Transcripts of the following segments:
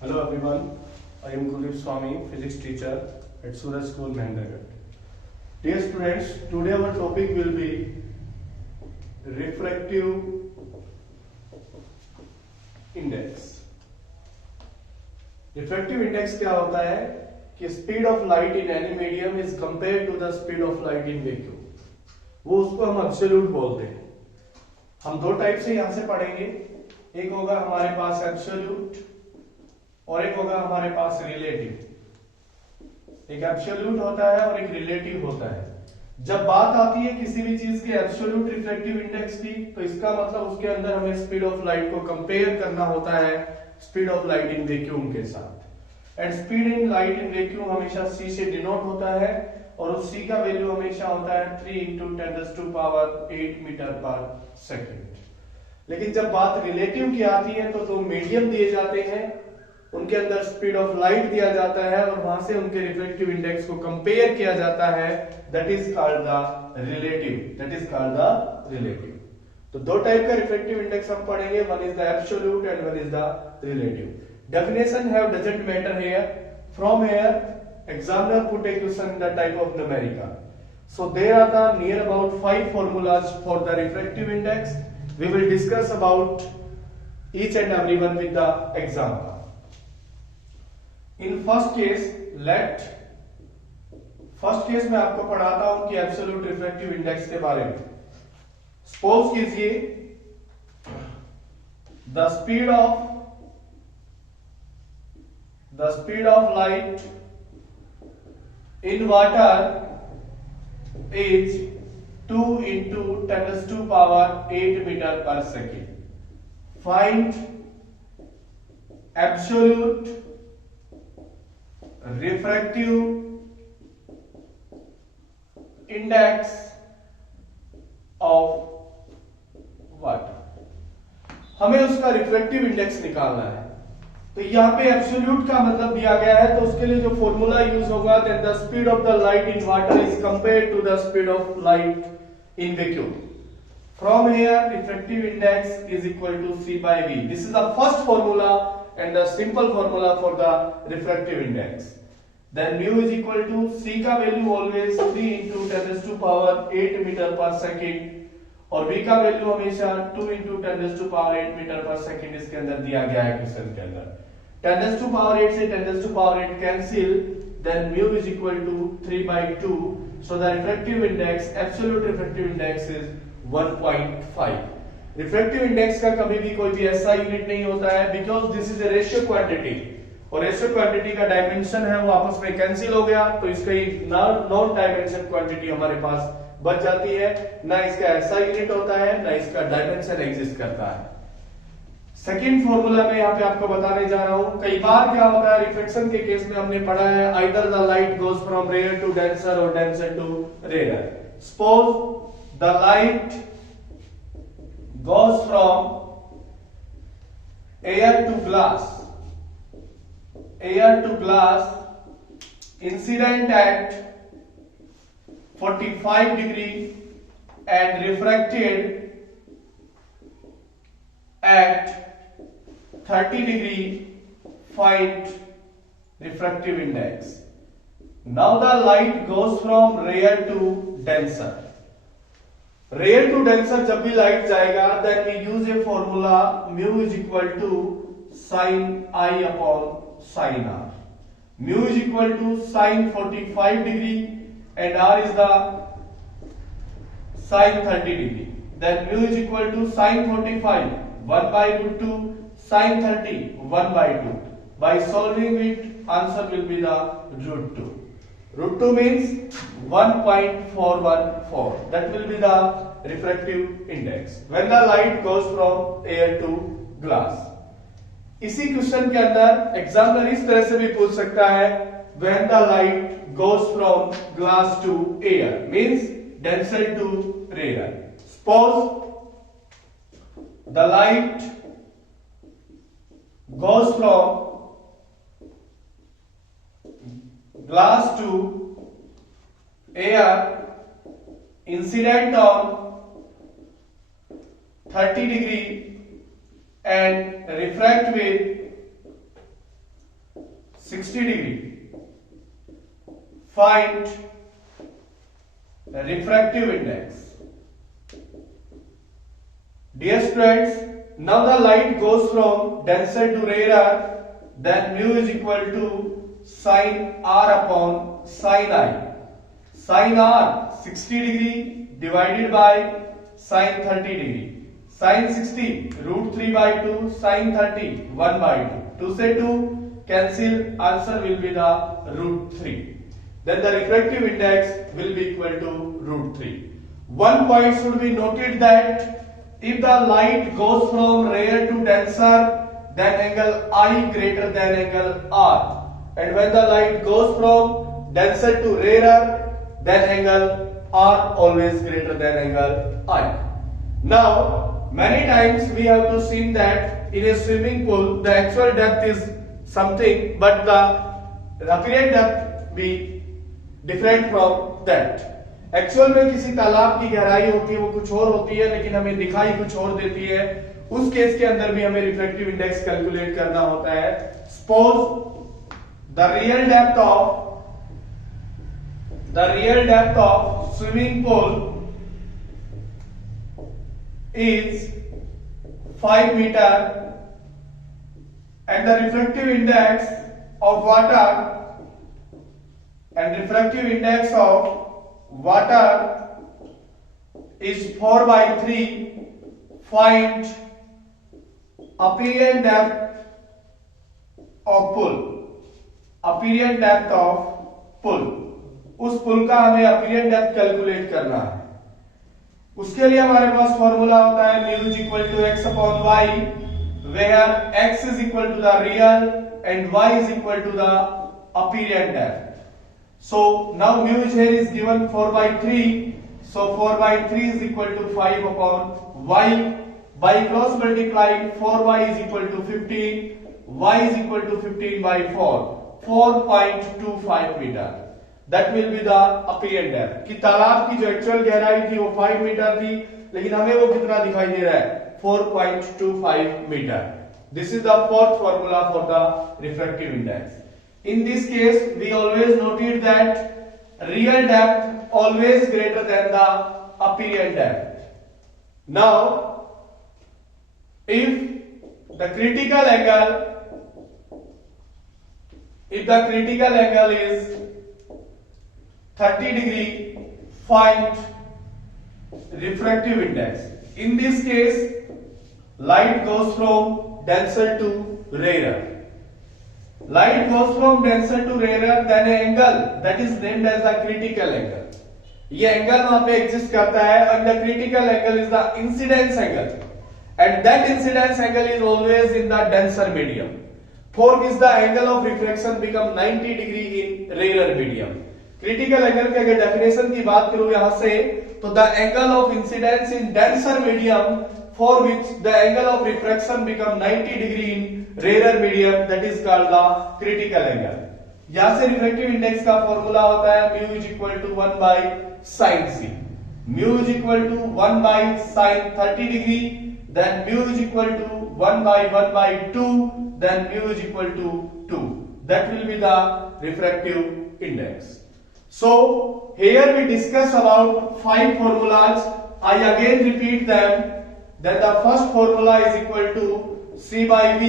Hello everyone, I am Kuldeep Swami, physics teacher at Suraj School, Mahendragarh. Dear students, today our topic will be refractive index. Refractive index क्या होता है कि speed of light in any medium is compared to the speed of light in vacuum. वो उसको हम एब्सोल्यूट बोलते हैं. हम दो टाइप से यहां से पढ़ेंगे. एक होगा हमारे पास एब्सोल्यूट और एक होगा हमारे पास रिलेटिव. एक एब्सोल्यूट होता है और एक रिलेटिव होता है. जब बात आती है किसी भी चीज के एब्सोल्यूट रिफ्रैक्टिव इंडेक्स की, तो इसका मतलब उसके अंदर हमें स्पीड ऑफ लाइट को कंपेयर करना होता है speed of light in vacuum के साथ. And speed in light in vacuum हमेशा c से डिनोट होता है और उस c का वैल्यू हमेशा होता है 3 × 10⁸ मीटर पर सेकेंड. लेकिन जब बात रिलेटिव की आती है तो दो मीडियम दिए जाते हैं, उनके अंदर स्पीड ऑफ लाइट दिया जाता है और वहां से उनके रिफ्रैक्टिव इंडेक्स को कंपेयर किया जाता है. That is called the relative. तो दो टाइप का रिफ्रैक्टिव इंडेक्स हम पढ़ेंगे. One is the absolute and one is the relative. Definition have doesn't matter here. From here examiner put a question in the type of numerical. So there are the near about 5 formulas for the refractive index. We will discuss about each and every one with the example. In first case मैं आपको पढ़ाता हूं कि absolute refractive index के बारे में. सपोज कीजिए the speed of light in water is 2 × 10⁸ meter per second. Find absolute refractive index of water. हमें उसका रिफ्रैक्टिव इंडेक्स निकालना है. तो यहाँ पे एब्सोल्यूट का मतलब दिया गया है, तो उसके लिए जो फॉर्मूला यूज होगा, that the speed of the light in water is compared to the speed of light in vacuum. From here refractive index is equal to c/v. This is the first formula and the simple formula for the refractive index. Then mu is equal to c का value always 3 × 10⁸ metre per second और v का value हमेशा 2 × 10⁸ metre per second इसके अंदर दिया गया है क्वेश्चन के अंदर. 10⁸ से 10⁸ cancel, then mu is equal to 3/2. So the refractive index, absolute refractive index is 1.5. Refractive index का कभी भी कोई भी ऐसा यूनिट नहीं होता है, because this is a ratio quantity और रेशियो क्वांटिटी का डायमेंशन है वो आपस में कैंसिल हो गया, तो इसका नॉन डायमेंशन क्वांटिटी हमारे पास बच जाती है. ना इसका ऐसा यूनिट होता है ना इसका डायमेंशन एग्जिस्ट करता है. सेकेंड फॉर्मूला में यहाँ पे आपको बताने जा रहा हूं. कई बार क्या होता है रिफ्लेक्शन के केस में हमने पढ़ा है either the light goes from rare to denser और denser to rare. Suppose the light goes from air to glass incident at 45 degree and refracted at 30 degree. Find refractive index. Now the light goes from rare to denser. Rare to denser जब भी लाइट जाएगा, then we use a formula mu is equal to sin I upon sin r. Mu is equal to sin 45 degree and r is the sin 30 degree. Then mu is equal to sin 45 1/√2 sin 30 1/2. By solving it, answer will be the √2. √2 means 1.414. That will be the refractive index when the light goes from air to glass. इसी क्वेश्चन के अंदर एग्जामिनर इस तरह से भी पूछ सकता है when the light goes from glass to air means denser to rarer. Suppose the light goes from glass to air incident on 30 degree and refract with 60 degree. Find refractive index. Dear students, now the light goes from denser to rarer, then mu is equal to sin r upon sin I. Sin r 60 degree divided by sin 30 degree. Sin 60 root 3 by 2, sin 30 1 by 2. 2 से 2 cancel, answer will be the root 3. Then the refractive index will be equal to root 3. One point should be noted that if the light goes from rare to denser, then angle I greater than angle R. And when the light goes from denser to rarer, then angle R always greater than angle I. Now, many times we have to see that in a swimming pool the actual depth is something, but the apparent depth be different from that. Actual में किसी तालाब की गहराई होती है वो कुछ और होती है, लेकिन हमें दिखाई कुछ और देती है. उस केस के अंदर भी हमें रिफ्लेक्टिव इंडेक्स कैलकुलेट करना होता है. Suppose the real depth of swimming pool is 5 meter and the refractive index of water is 4 by 3. Find apparent depth of pool. Apparent depth of pool. उस पुल का हमें apparent depth कैलकुलेट करना है. उसके लिए हमारे पास फॉर्मूला होता है mu is equal to x upon y, where x is equal to the real and y is equal to the apparent depth. So now mu here is given 4 by 3, so 4 by 3 is equal to 5 upon y. By cross multiplying, 4y is equal to 15, y is equal to 15 by 4, 4.25 meter. That will be the apparent depth. कि तालाब की जो एक्चुअल गहराई थी वो 5 मीटर थी, लेकिन हमें वो कितना दिखाई दे रहा है 4.25 metre. This is the fourth formula for the refractive index. In this case, we always noted that real depth always greater than the apparent depth. Now, if the critical angle is 30 degree, find refractive index. In this case, light goes from denser to rarer. Light goes from denser to rarer, then an angle that is named as the critical angle. ये एंगल वहां पे एग्जिस्ट करता है, and the critical angle is the incidence angle, and that incidence angle is always in the denser medium, for which the angle of refraction become 90 degree in rarer medium. Critical angle की अगर definition की बात करूं यहां से, तो the angle of incidence in denser medium for which the angle of refraction become 90 degree in rare medium, that is called the critical angle. यहां से रिफ्रैक्टिव इंडेक्स का फॉर्मूला होता है mu is equal to 1 by sin c. mu is equal to 1 by sin 30 degree, then mu is equal to 1 by 2, then mu is equal to 2. That will be the refractive index. So here we discuss about 5 formulas. I again repeat them. That the first formula is equal to C by V.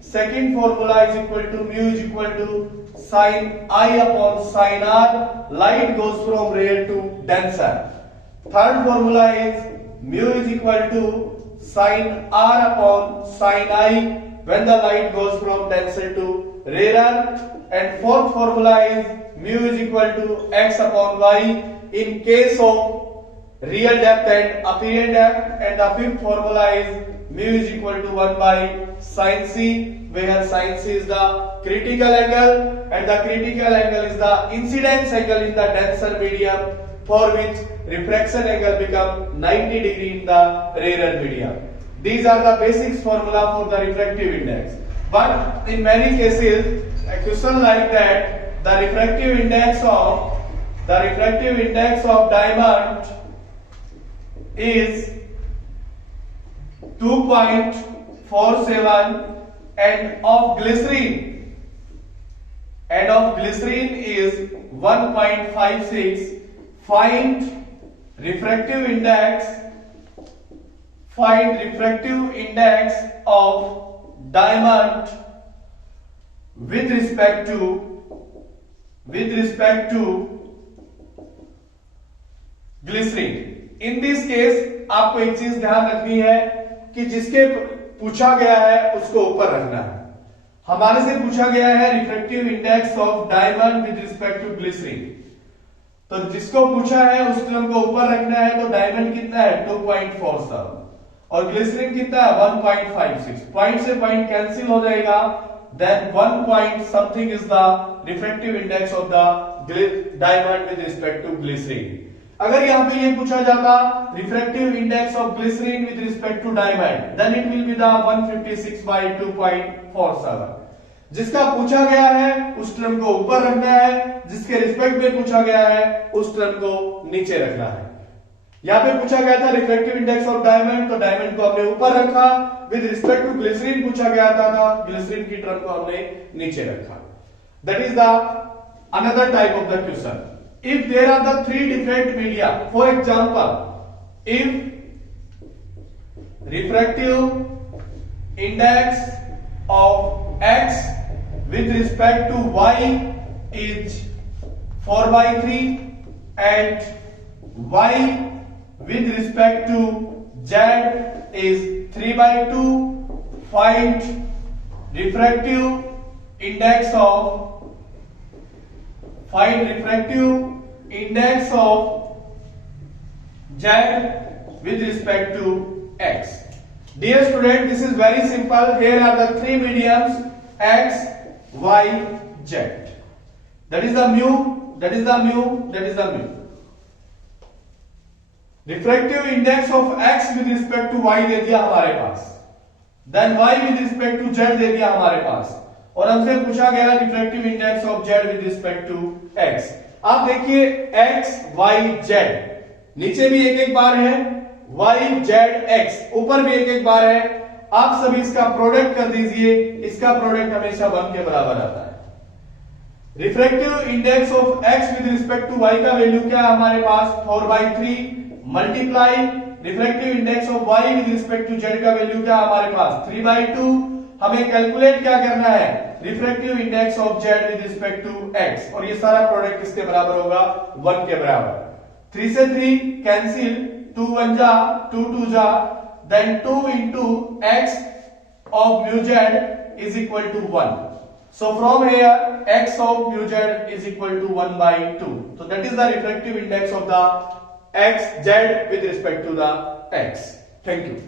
Second formula is equal to mu is equal to sin I upon sin R. Light goes from rare to denser. Third formula is mu is equal to sin R upon sin I when the light goes from denser to rarer. And fourth formula is mu is equal to x upon y in case of real depth and apparent depth. And the fifth formula is mu is equal to 1 by sin c, where sin c is the critical angle and the critical angle is the incidence angle in the denser medium, for which refraction angle become 90 degree in the rarer medium. These are the basics formula for the refractive index. But in many cases, a question like that, the refractive index of diamond is 2.47 and of glycerin and of glycerin is 1.56. Find refractive index of diamond with respect to glycerine. In this case आपको एक चीज ध्यान रखनी है कि जिसके पूछा गया है उसको ऊपर रखना है। हमारे से पूछा गया है refractive index of diamond with respect to glycerine, तो जिसको पूछा है उस टर्म को ऊपर रखना है। तो डायमंड कितना है 2.47 और ग्लिसरीन कितना है 1.56। पॉइंट से पॉइंट कैंसिल हो जाएगा, then 1 point something is the refractive index of the diamond with respect to glycerin। अगर यहां पे ये पूछा जाता refractive index of glycerin with respect to diamond, then it will be the 156 by 2.47। जिसका पूछा गया है उस टर्म को ऊपर रखना है, जिसके रिस्पेक्ट में पूछा गया है उस टर्म को नीचे रखना है। यहां पे पूछा गया था रिफ्रैक्टिव इंडेक्स ऑफ डायमंड, तो डायमंड को हमने ऊपर रखा। विद रिस्पेक्ट टू ग्लिसरीन पूछा गया था, ग्लिसरीन की टर्म को हमने नीचे रखा। That is the another type of the question. If there are the three different media, for example if refractive index of x with respect to y is 4/3 and y with respect to z is 3/2, find refractive index of z with respect to x। Dear student, this is very simple. Here are the three mediums x, y, z. That is the mu, that is the mu, that is the mu। Refractive index of x with respect to y दे दिया हमारे पास, then y with respect to z दे दिया हमारे पास, और हमसे पूछा गया refractive index of z with respect to x। आप देखिए x, y, z नीचे भी एक एक बार है, y, z, x ऊपर भी एक एक बार है। आप सभी इसका प्रोडक्ट कर दीजिए, इसका प्रोडक्ट हमेशा 1 के बराबर आता है। Refractive index of x with respect to y का वैल्यू क्या है हमारे पास 4/3 multiply refractive index of y with respect to z का वैल्यू क्या हमारे पास 3/2। हमें कैलकुलेट क्या करना है refractive index of z with respect to x, और ये सारा प्रोडक्ट किसके बराबर होगा 1 के बराबर। 3 से 3 कैंसिल, 2 1 जा 2 2 जा, then 2 into x of mu z is equal to 1। So from here x of mu z is equal to 1/2। So that is the refractive index of the x z with respect to the x। Thank you।